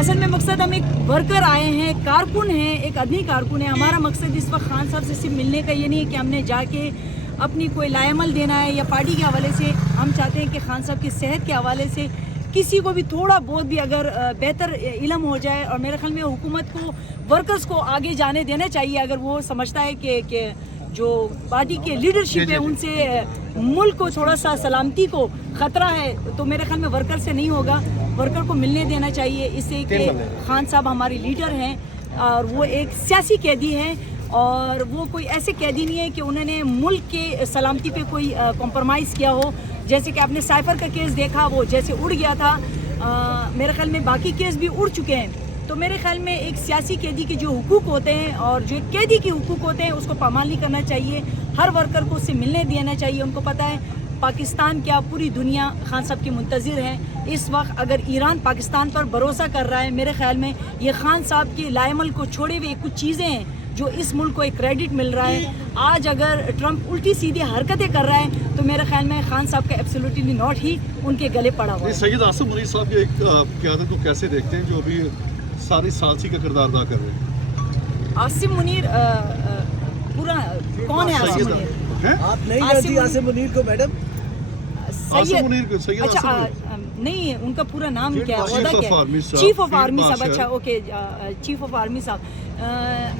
اصل میں مقصد ہم ایک ورکر آئے ہیں, کارکن ہیں, ایک عدمی کارکن ہے. ہمارا مقصد اس وقت خان صاحب سے صرف ملنے کا یہ نہیں ہے کہ ہم نے جا کے اپنی کوئی لائے عمل دینا ہے یا پارٹی کے حوالے سے. ہم چاہتے ہیں کہ خان صاحب کی صحت کے حوالے سے کسی کو بھی تھوڑا بہت بھی اگر بہتر علم ہو جائے, اور میرے خیال میں حکومت کو ورکرز کو آگے جانے دینا چاہیے. اگر وہ سمجھتا ہے کہ جو پارٹی کے لیڈرشپ ہے ان سے ملک کو تھوڑا سا سلامتی کو خطرہ ہے, تو میرے خیال میں ورکر سے نہیں ہوگا. ورکر کو ملنے دینا چاہیے, اس سے کہ خان صاحب ہمارے لیڈر ہیں اور وہ ایک سیاسی قیدی ہیں, اور وہ کوئی ایسے قیدی نہیں ہے کہ انہوں نے ملک کے سلامتی پہ کوئی کمپرومائز کیا ہو. جیسے کہ آپ نے سائفر کا کیس دیکھا, وہ جیسے اڑ گیا تھا, میرے خیال میں باقی کیس بھی اڑ چکے ہیں. تو میرے خیال میں ایک سیاسی قیدی کے جو حقوق ہوتے ہیں اور جو ایک قیدی کے حقوق ہوتے ہیں اس کو پامال نہیں کرنا چاہیے. ہر ورکر کو اس سے ملنے دینا چاہیے. ان کو پتہ ہے پاکستان کیا پوری دنیا خان صاحب کی منتظر ہے. اس وقت اگر ایران پاکستان پر بھروسہ کر رہا ہے, میرے خیال میں یہ خان صاحب کے لائے عمل کو چھوڑے ہوئے کچھ چیزیں ہیں جو اس ملک کو ایک کریڈٹ مل رہا ہے. آج اگر ٹرمپ الٹی سیدھی حرکتیں کر رہا ہے تو میرے خیال میں خان صاحب کا ایبسولوٹلی ناٹ ہی ان کے گلے پڑا ہوا ہے. سید عاصم منیر صاحب کی ایک قیادت کو کیسے دیکھتے ہیں جو ابھی ساری ثالثی کا کردار ادا کر رہے ہیں؟ عاصم منیر پورا کون ہے عاصم منیر؟ آپ نہیں جانتی عاصم منیر کو میڈم؟ سید اچھا نہیں, ان کا پورا نام کیا ہے, عہدہ کیا ہے؟ چیف آف آرمی صاحب. اچھا اوکے, چیف آف آرمی صاحب.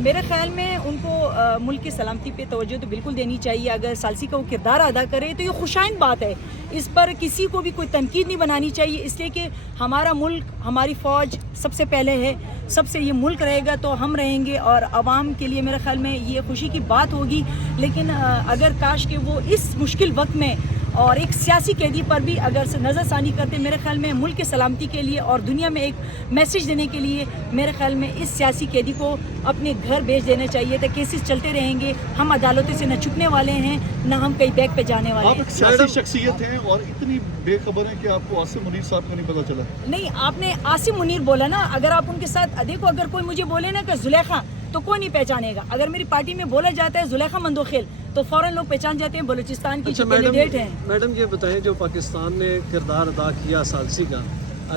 میرے خیال میں ان کو ملک کی سلامتی پہ توجہ تو بالکل دینی چاہیے. اگر ثالثی کا وہ کردار ادا کرے تو یہ خوشائند بات ہے. اس پر کسی کو بھی کوئی تنقید نہیں بنانی چاہیے, اس لیے کہ ہمارا ملک, ہماری فوج سب سے پہلے ہے. سب سے یہ ملک رہے گا تو ہم رہیں گے, اور عوام کے لیے میرے خیال میں یہ خوشی کی بات ہوگی. لیکن اگر کاش کہ وہ اس مشکل وقت میں اور ایک سیاسی قیدی پر بھی اگر نظر ثانی کرتے, میرے خیال میں ملک کے سلامتی کے لیے اور دنیا میں ایک میسیج دینے کے لیے میرے خیال میں اس سیاسی قیدی کو اپنے گھر بھیج دینا چاہیے تھا. کیسز چلتے رہیں گے, ہم عدالتوں سے نہ چھپنے والے ہیں نہ ہم کہیں بیک پہ جانے والے ہیں. آپ ایک سیاسی شخصیت ہیں اور اتنی بے خبر ہیں کہ آپ کو عاصم منیر صاحب کا نہیں پتا چلا. نہیں, آپ نے عاصم منیر بولا نا, اگر آپ ان کے ساتھ دیکھو, اگر کوئی مجھے بولے نا کہ زلیخا, تو کوئی نہیں پہچانے گا. اگر میری پارٹی میں بولا جاتا ہے زلیخا مندوخیل تو فوراً لوگ پہچان جاتے ہیں بلوچستان کی جو کینڈیڈیٹ ہیں. میڈم یہ بتائیں, جو پاکستان نے کردار ادا کیا ثالثی کا,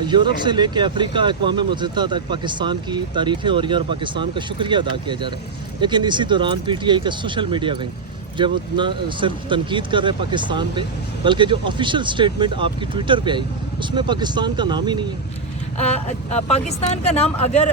یورپ سے لے کے افریقہ, اقوام متحدہ تک پاکستان کی تاریخیں ہو رہی ہیں اور پاکستان کا شکریہ ادا کیا جا رہا ہے. لیکن اسی دوران پی ٹی آئی کا سوشل میڈیا ونگ جب نہ صرف تنقید کر رہے پاکستان پہ, بلکہ جو آفیشیل سٹیٹمنٹ آپ کی ٹویٹر پہ آئی اس میں پاکستان کا نام ہی نہیں ہے. پاکستان کا نام اگر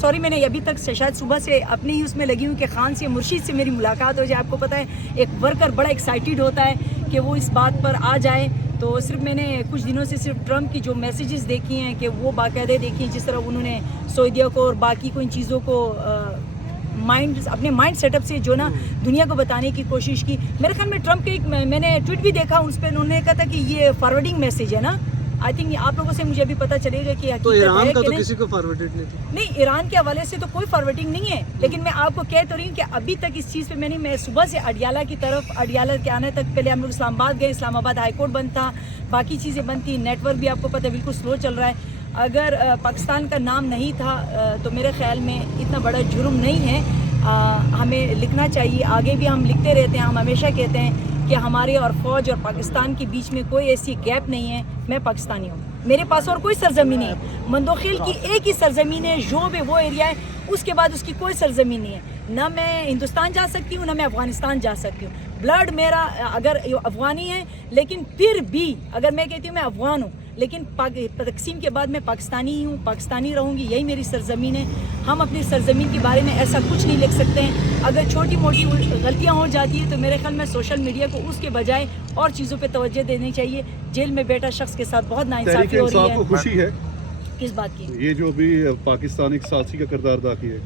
سوری, میں نے ابھی تک شاید صبح سے اپنے ہی اس میں لگی ہوں کہ خان سے, مرشید سے میری ملاقات ہو جائے. آپ کو پتہ ہے ایک ورکر بڑا ایکسائٹیڈ ہوتا ہے کہ وہ اس بات پر آ جائے. تو صرف میں نے کچھ دنوں سے صرف ٹرمپ کی جو میسیجز دیکھی ہیں کہ وہ باقاعدہ دیکھی ہیں, جس طرح انہوں نے سعودیہ کو اور باقی کو ان چیزوں کو اپنے مائنڈ سیٹ اپ سے جو نا دنیا کو بتانے کی کوشش کی. میرے خیال میں ٹرمپ کے ایک میں نے ٹویٹ بھی دیکھا, اس پہ انہوں نے کہا تھا کہ یہ فارورڈنگ میسیج ہے نا. آئی تھنک آپ لوگوں سے مجھے ابھی پتہ چلے گا کہ تو ایران کا تو کسی کو فارورڈ نہیں, ایران کے حوالے سے تو کوئی فارورڈنگ نہیں ہے. لیکن میں آپ کو کہہ تو رہی ہوں کہ ابھی تک اس چیز پہ میں صبح سے اڈیالہ کی طرف, اڈیالہ کے آنے تک پہلے ہم لوگ اسلام آباد گئے, اسلام آباد ہائی کورٹ بند تھا, باقی چیزیں بند تھیں, نیٹ ورک بھی آپ کو پتہ ہے بالکل سلو چل رہا ہے. اگر پاکستان کا نام نہیں تھا تو میرے خیال میں اتنا بڑا جرم نہیں ہے. ہمیں لکھنا چاہیے, آگے بھی ہم لکھتے رہتے ہیں. ہم ہمیشہ کہتے ہیں کہ ہمارے اور فوج اور پاکستان کے بیچ میں کوئی ایسی گیپ نہیں ہے. میں پاکستانی ہوں, میرے پاس اور کوئی سرزمین نہیں ہے. مندوخیل کی ایک ہی سرزمین ہے, جوب ہے, وہ ایریا ہے. اس کے بعد اس کی کوئی سرزمین نہیں ہے. نہ میں ہندوستان جا سکتی ہوں, نہ میں افغانستان جا سکتی ہوں. بلڈ میرا اگر افغانی ہے, لیکن پھر بھی اگر میں کہتی ہوں میں افغان ہوں, لیکن تقسیم کے بعد میں پاکستانی ہی ہوں, پاکستانی رہوں گی. یہی میری سرزمین ہے. ہم اپنی سرزمین کے بارے میں ایسا کچھ نہیں لکھ سکتے ہیں. اگر چھوٹی موٹی غلطیاں ہو جاتی ہیں تو میرے خیال میں سوشل میڈیا کو اس کے بجائے اور چیزوں پہ توجہ دینی چاہیے. جیل میں بیٹھا شخص کے ساتھ بہت ناانصافی ہو رہی ہے. خوشی ہے کس بات کی؟ یہ جو بھی پاکستان ایک ثالثی کا کردار ادا کیا ہے.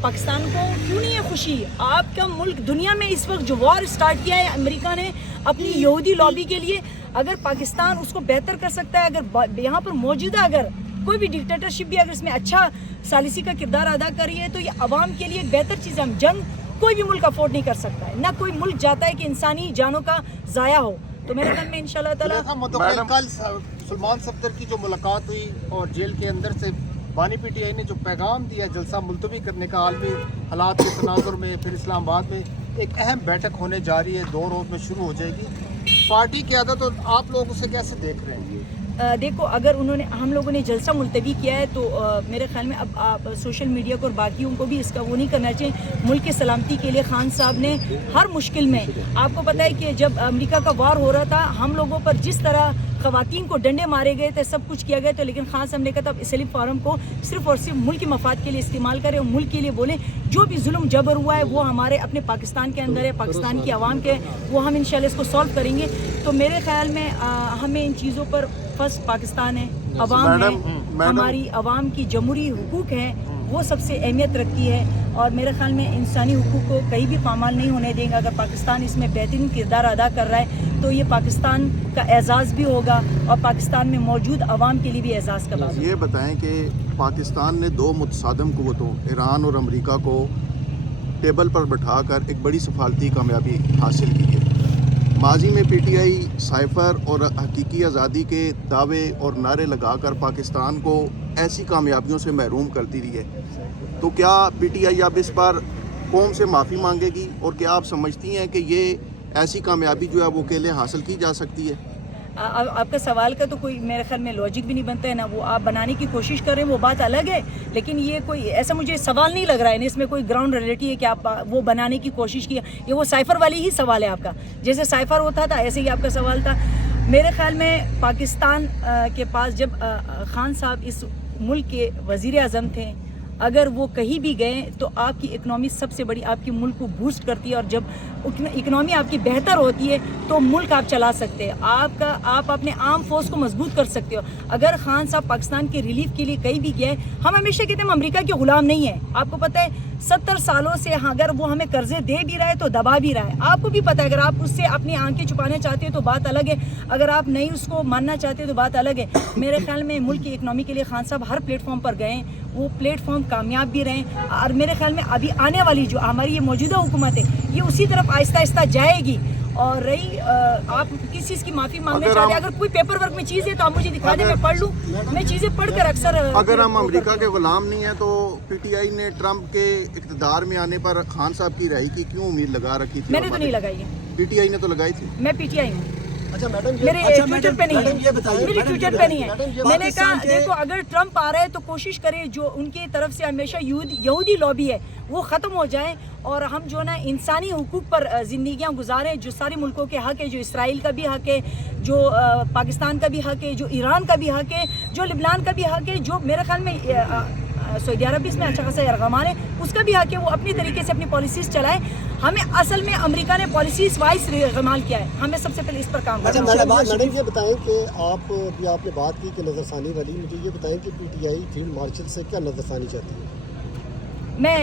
پاکستان کو کیوں نہیں ہے خوشی؟ آپ کا ملک دنیا میں اس وقت جو وار سٹارٹ کیا ہے امریکہ نے اپنی یہودی لابی کے لیے, اگر پاکستان اس کو بہتر کر سکتا ہے, اگر یہاں پر موجودہ اگر کوئی بھی ڈکٹیٹرشپ بھی اگر اس میں اچھا ثالثی کا کردار ادا کر رہی ہے تو یہ عوام کے لیے ایک بہتر چیز ہے. ہم جنگ کوئی بھی ملک افورڈ نہیں کر سکتا ہے, نہ کوئی ملک جاتا ہے کہ انسانی جانوں کا ضائع ہو. تو میرے خیال میں انشاءاللہ تعالیٰ کل سلمان صفدر کی جو ملاقات ہوئی اور جیل کے اندر سے بانی پی ٹی آئی نے جو پیغام دیا جلسہ ملتوی کرنے کا, عالمی حالات کے تناظر میں, پھر اسلام آباد میں ایک اہم بیٹھک ہونے جا رہی ہے, 2 روز میں شروع ہو جائے گی. پارٹی قیادت اور آپ لوگ اسے کیسے دیکھ رہے ہیں؟ دیکھو اگر انہوں نے ہم لوگوں نے جلسہ ملتوی کیا ہے تو میرے خیال میں اب آپ سوشل میڈیا کو اور باقیوں کو بھی اس کا وہ نہیں کرنا چاہیے. ملک کی سلامتی کے لیے خان صاحب نے ہر مشکل میں, آپ کو پتہ ہے کہ جب امریکہ کا وار ہو رہا تھا ہم لوگوں پر جس طرح خواتین کو ڈنڈے مارے گئے تھے, سب کچھ کیا گیا تھا, لیکن خان صاحب نے کہا تھا اسلیپ فارم کو صرف اور صرف ملک کے مفاد کے لیے استعمال کریں اور ملک کے لیے بولیں. جو بھی ظلم جبر ہوا ہے وہ ہمارے اپنے پاکستان کے اندر ہے, پاکستان کی عوام کے, وہ ہم انشاءاللہ اس کو سالو کریں گے. تو میرے خیال میں ہمیں ان چیزوں پر فرسٹ پاکستان ہے, عوام ہے, ہماری عوام کی جمہوری حقوق ہیں, وہ سب سے اہمیت رکھتی ہے. اور میرے خیال میں انسانی حقوق کو کہیں بھی پامال نہیں ہونے دیں گے. اگر پاکستان اس میں بہترین کردار ادا کر رہا ہے تو یہ پاکستان کا اعزاز بھی ہوگا اور پاکستان میں موجود عوام کے لیے بھی اعزاز کا باعث. یہ بتائیں کہ پاکستان نے دو متصادم قوتوں ایران اور امریکہ کو ٹیبل پر بٹھا کر ایک بڑی سفارتی کامیابی حاصل کی ہے. ماضی میں پی ٹی آئی سائفر اور حقیقی آزادی کے دعوے اور نعرے لگا کر پاکستان کو ایسی کامیابیوں سے محروم کرتی رہی ہے. تو کیا پی ٹی آئی اب اس پر قوم سے معافی مانگے گی, اور کیا آپ سمجھتی ہیں کہ یہ ایسی کامیابی جو ہے وہ اکیلے حاصل کی جا سکتی ہے؟ آپ کا سوال کا تو کوئی میرے خیال میں لاجک بھی نہیں بنتا ہے نا. وہ آپ بنانے کی کوشش کر رہے ہیں وہ بات الگ ہے, لیکن یہ کوئی ایسا مجھے سوال نہیں لگ رہا ہے. اس میں کوئی گراؤنڈ ریئلٹی ہے کہ آپ وہ بنانے کی کوشش کیا. یہ وہ سائفر والی ہی سوال ہے آپ کا, جیسے سائفر ہوتا تھا ایسے ہی آپ کا سوال تھا. میرے خیال میں پاکستان کے پاس جب خان صاحب اس ملک کے وزیر اعظم تھے, اگر وہ کہیں بھی گئے تو آپ کی اکنامی سب سے بڑی آپ کی ملک کو بوسٹ کرتی ہے, اور جب اکنامی آپ کی بہتر ہوتی ہے تو ملک آپ چلا سکتے ہیں. آپ اپنے عام فورس کو مضبوط کر سکتے ہو. اگر خان صاحب پاکستان کے ریلیف کے لیے کہیں بھی گئے, ہم ہمیشہ کہتے ہیں ہم امریکہ کے غلام نہیں ہیں. آپ کو پتہ ہے 70 سالوں سے اگر وہ ہمیں قرضے دے بھی رہا ہے تو دبا بھی رہا ہے. آپ کو بھی پتہ ہے اگر آپ اس سے اپنی آنکھیں چھپانا چاہتے ہیں تو بات الگ ہے, اگر آپ نہیں اس کو ماننا چاہتے تو بات الگ ہے. میرے خیال میں ملک کی اکنامی کے لیے خان صاحب ہر پلیٹ فارم پر گئے, وہ پلیٹ فارم کامیاب بھی رہے. اور میرے خیال میں ابھی آنے والی جو ہماری یہ موجودہ حکومت ہے یہ اسی طرف آہستہ آہستہ جائے گی. اور رہی آپ کس چیز کی معافی مانگنا چاہتے ہیں, اگر کوئی پیپر ورک میں چیز ہے تو آپ مجھے دکھا دیں, میں پڑھ لوں. میں چیزیں پڑھ کر اکثر اگر ہم امریکہ کے غلام نہیں ہیں تو پی ٹی آئی نے ٹرمپ کے اقتدار میں آنے پر خان صاحب کی رہائی کی کیوں امید لگا رکھی تھی؟ میں نے تو نہیں لگائی ہے. پی ٹی آئی نے تو لگائی تھی. میں پی ٹی آئی ہوں, اچھا میڈم, میرے ٹویٹر پہ نہیں ہے, میری ٹویٹر پہ نہیں ہے. میں نے کہا دیکھو اگر ٹرمپ آ رہا ہے تو کوشش کرے جو ان کی طرف سے ہمیشہ یہودی لابی ہے وہ ختم ہو جائے, اور ہم جو نا انسانی حقوق پر زندگیاں گزاریں, جو سارے ملکوں کے حق ہے, جو اسرائیل کا بھی حق ہے, جو پاکستان کا بھی حق ہے, جو ایران کا بھی حق ہے, جو لبنان کا بھی حق ہے, جو میرے خیال میں سعودی عرب اس میں اچھا خاصا یرغمال ہے, اس کا بھی حق ہے وہ اپنی طریقے سے اپنی پالیسیز چلائے. ہمیں اصل میں امریکہ نے پالیسیز وائز یرغمال کیا ہے, ہمیں سب سے پہلے اس پر کام کرنا ہے. میڈم یہ بتائیں کہ آپ ابھی آپ نے بات کی کہ نظر ثانی والی, مجھے یہ بتائیں کہ P T I field marshal سے کیا نظر ثانی چاہتی ہے؟ میں